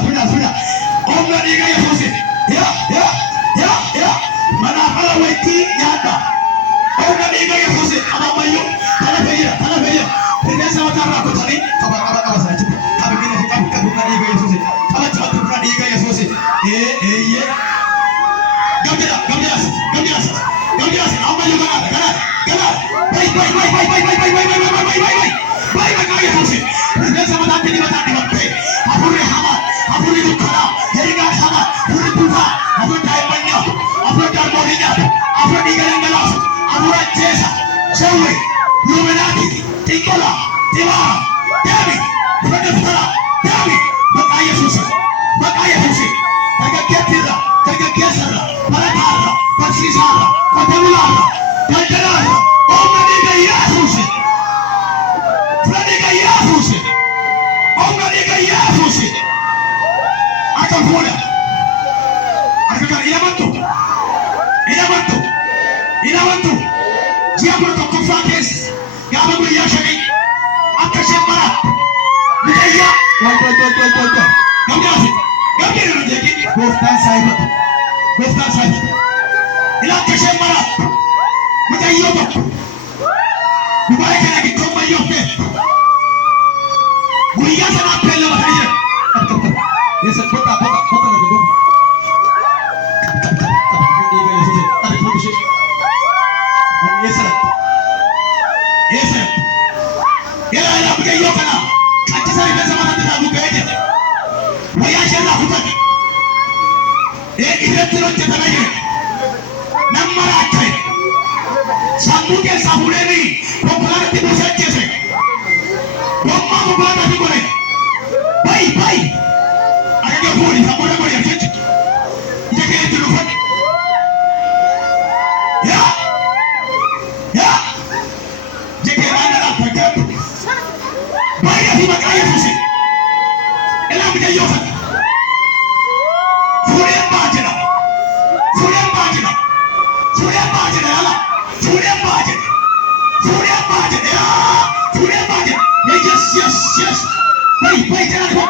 Fuda. Omna diga Yesusi. Ya. Mana kala waiti nyata. Omna diga Yesusi. Amabayo. Tala feya. Tidak sama cara aku tadi. Kabar saja. Kami ini kamu diga Yesusi. Kala cepat diga Yesusi. Ye. Gambiras. Amabayo kana. Baik. Baik kaya Yesusi. Tidak sama tadi mati. Apuri dukara. Heriga sama. Apuri tuha. Apuri daimanya. Apuri darmoninya. Apuri digalangalas. Apuri jesa. Jawi. Illuminati. Tikola. Timara. David. Fredefara. David. Baka Yesusi. Terga kesara. Paratara. Paksisara. Patemulara. Pantelara. Omna diga Yesusi. Omna diga Yesusi. Akan fuera. Akan inamantu. Dia bertokok fakis. Yang berbunyi syari. Akan sembara. Dia. Tuan. Kami ada jadi. Goftan sahibat. Ila akan sembara. Macam yoga. Bukan lagi kau yoga. Buaya sana pela macam Yes, kota na doon. Yes. Yala na kuja kana. Acha sasa pesa mata na bukaje. Waya shalla hutan. Ile tiro cheta na yeye. Namara atai. Sambu ke sabure ni. Popularity bose jese. Bomba popularity bole. Bye. Bori samora bori acheche jeke telefon ya jeke rana la pakat baya di makaya fusi ela bija yosa fure bajena ala fure bajena yes bye jana ko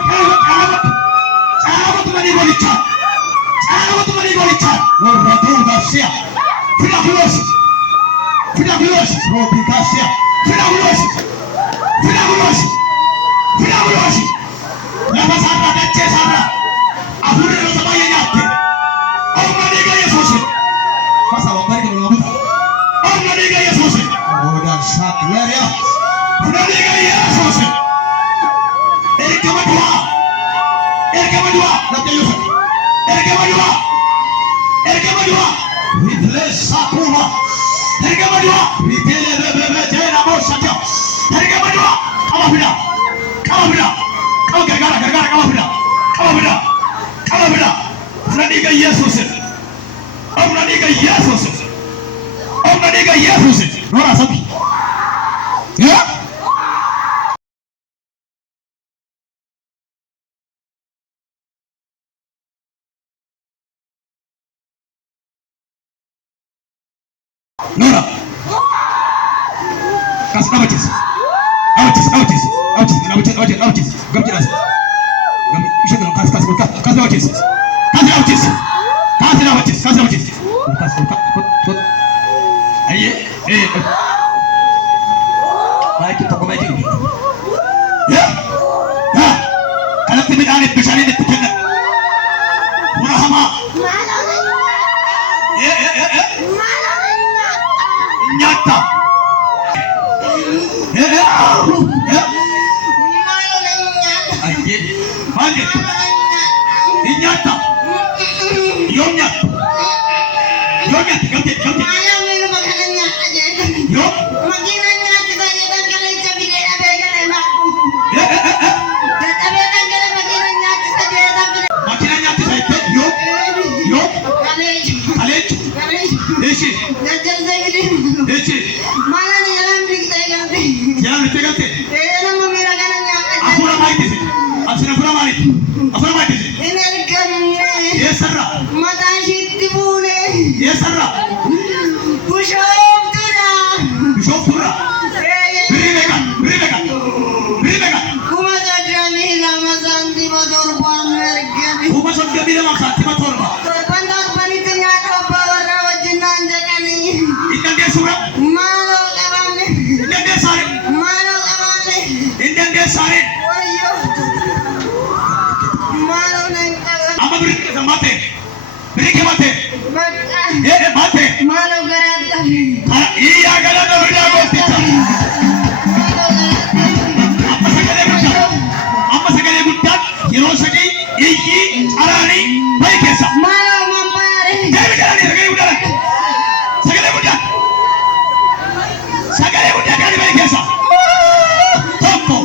Sahabat tumani golicha. Waratu gasia. Fida kulosi. Robi gasia. Fida kulosi. Lama sana kece sana. Afuri lo sabaya nyate. Omna diga Yesusi. Masa wakari kalau ngabuta. Omna diga Yesusi. Oda sakleria. Fida diga Yesusi. Erkemadua. Replace Sakuma. Erkemadua. Replace bebe tena bosatya. Erkemadua. Kama bila. Kama gara. Kama bila. Tunadiga Yesus. Omna diga Yesus. Nora sabi. Ya. Nora. Kas awatis. Gamjiras. Mishedo kas awatis. Aye. Baik kita komedi. Ya. Kalau tidak ada pesanan itu kena. Murahama. Nyata. Aye. Nyata. Yonyat. Ganti. Malam ini makanan nyata aja. Yo. Makinan nyata saja dan kalian cabile ada yang emakku. Dan ada tanggal makinan nyata saja tapi. Makinan nyata saja. Yo. Kalian. Esi. Jajan saya ini. Esi. Malah di jalan kita ganti. Jangan ganti. Orang memirakan nyata. Aku ramai di sini. Aku ramai di sini. Ini rekamnya. Yes, sir. Mata shiti bune. Yes, sir. Bushok tura. Beribekan. Beribekan. Kuma jadi lama santi motor pamer lama khatima torba. Torban torbanitti nyaata obbo warra wajjin naan jedhanii. Indandee suura. Maaloo qabamne. Indandee saare. Maaloo qabamne. Indandee saare. Wayyoo. Maaloo nan qaban. Amma biriki keessa maate. Biriki maate. Bakka. Maate. Maaloo garaat qabe. Iyyaa galata bidaa goofticha. Amma sagalee guddaa yeroo sadii iyyi araanii baay'ee keessa. Maaloo mambaare. Deebi galanii sagalee guddaa. Sagalee guddaa. Sagalee guddaa galanii baay'ee keessa. Tokko.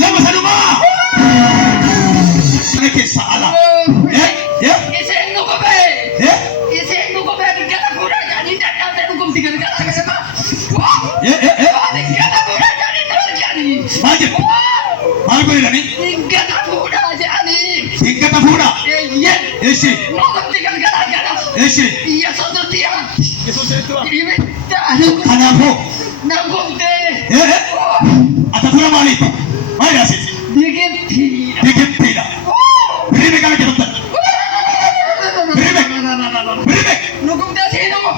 Lama sadumaa. Sagalee keessa ala. Iseen nu gobee. Iseen nu gobee gada fuudhaa jaanii dadhabdee dhugumti gargaara akkasuma. Gada fuudhaa jaanii nama jaanii. Maal jedhu? Maal godhani? Gada fuudhaa jaanii. Hinkata fuudha. Eessi. Dhugumti gargaara gada. Eessi. Biyya sosooti yaa. Ibidda. Kanaafuu. Na gubdee. Ata fuula maaliif? Maal yaasiti? Digittiidha. Digittiidha. Birrii kana jedhamta. Birrii Nu gubdee siinuu.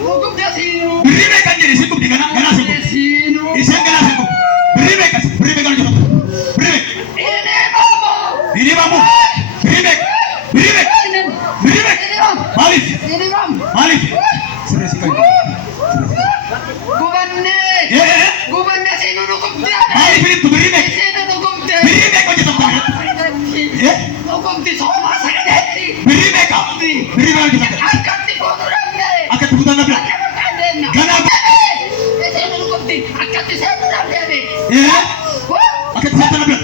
Nu gubdee siinuu. birrii kan jedhe isin gubdi ganaa isin gubdi. Siinuu. Isin ganaa isin gubdi. Birrii kana jedhamta. Birrii. Ini babo. Ini mamu. Birrii. Maaliif? Ini mam. Maaliif? Sirreessi kan Gubannee. Gubannee siinuu nu gubdee. maaliif inni birrii Siinuu nu gubdee. birrii hojjetamta. Nu gubdi soomaa sagadeetti. Birrii kana jedhamta. Akkatti fuudhu danda'e. Akkatti fuutaan na bira. Ganaa. Siinuu nu gubdi. Akkatti seenuu danda'e. Akkatti fuutaan na bira.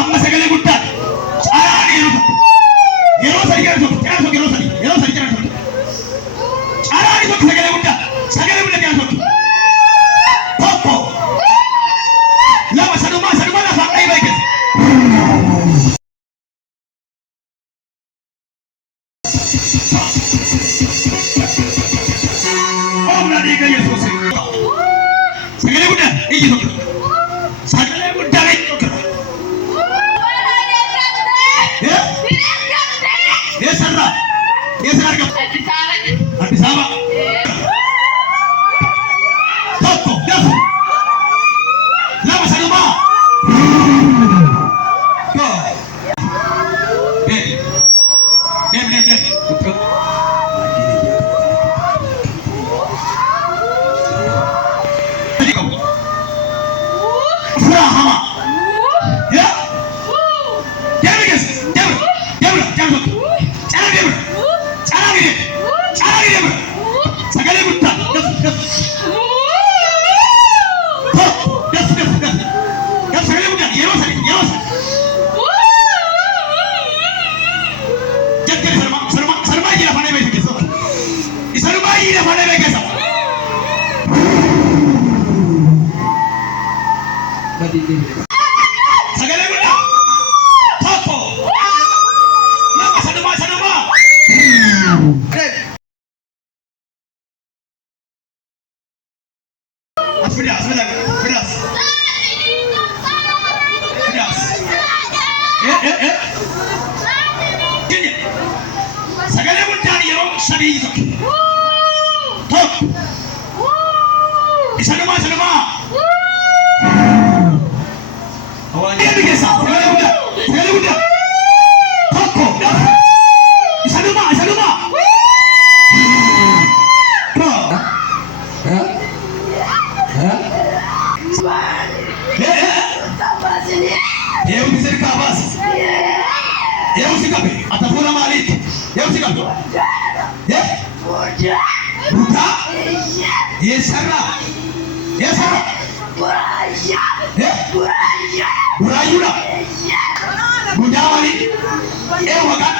Amma sagalee guddaa. Caraan yeroo sadii yeroo sadii caraan sagalee guddaa caraan tokko lama sadumaa lafaan dhahee baay'ee Omna dhiiga Yesuus sagalee guddaa iyyi tokko sagalee guddaa iyyi tokko eessarraa argamu Addis Ababa tokko dafu lama sadumaa deem Fura hama ya deem geessa deem sagalee guddaa sagalee guddaa yeroo sadii jettee sarmaa iyyi lafaan dhahee keessa sarmaa iyyi lafaan dhahee keessa sagalee guddaa tokko lama sadumaa Fidas. Sagalee guddaan yeroo sadii tokko isanumaa deebi keessa sagalee guddaa tokko isanumaa Yehu sirka bas. Yehu sikabe. Atafura malik. Yehu sikabe. Buta. Yesara. Burayuna. Buda malik. Yehu wakan.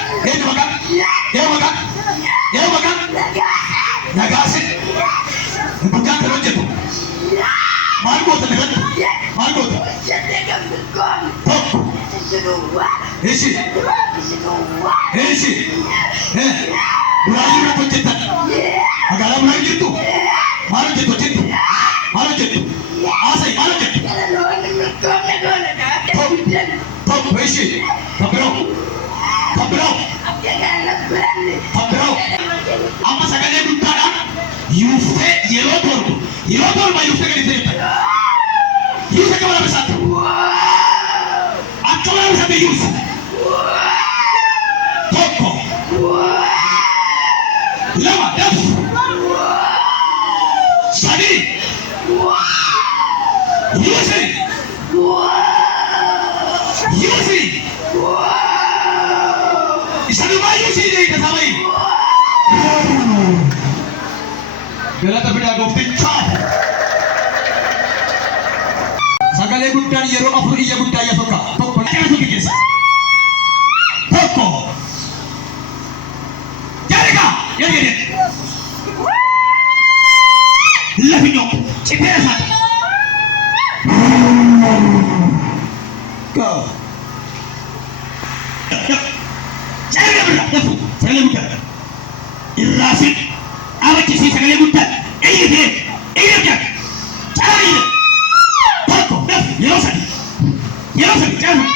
Nagasi. Buta kerojetu. Margota. Eessi. Buraayyuu rakkoo jettan. Magaalaa Buraayyuu jirtu. Maal hojjettu? Haasa'e maal hojjettu? Tokko eessi. Tokko biroo. Tabro. Tabro. Amma sagalee guddaadhaan yuuftee yeroo torba yuuftee gadi seeta. Yuusa akka mana bisaatti. Akka mana bisaatti yuusa. Tokko. Lama daf. Sadii. Yuusi. Yuusi. Isanumaa yuusi deeyita sabayi. Galata fidaa gooftichaa. Sagalee guddaan yeroo afur iyya guddaa iyya tokko. Tokko nama tokko keessa. Tokko. Jaarikaa. Yaadi. Lafi nyoo. Cipee isaa. Go. Sagalee guddaa. Irraasin. Abachisii sagalee guddaa. Eeyyatee. Eeyyatee. Caalaa. Tokko. Yeroo sadi. Caalaa.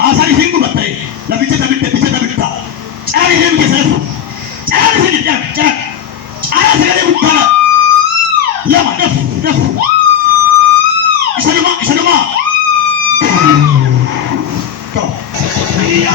Aasaanis hin gubattee. Laficha tabitte. Caalaa hin keessa. Caalaa sagalee guddaa. Lama. Isanumaa. Go. Iya,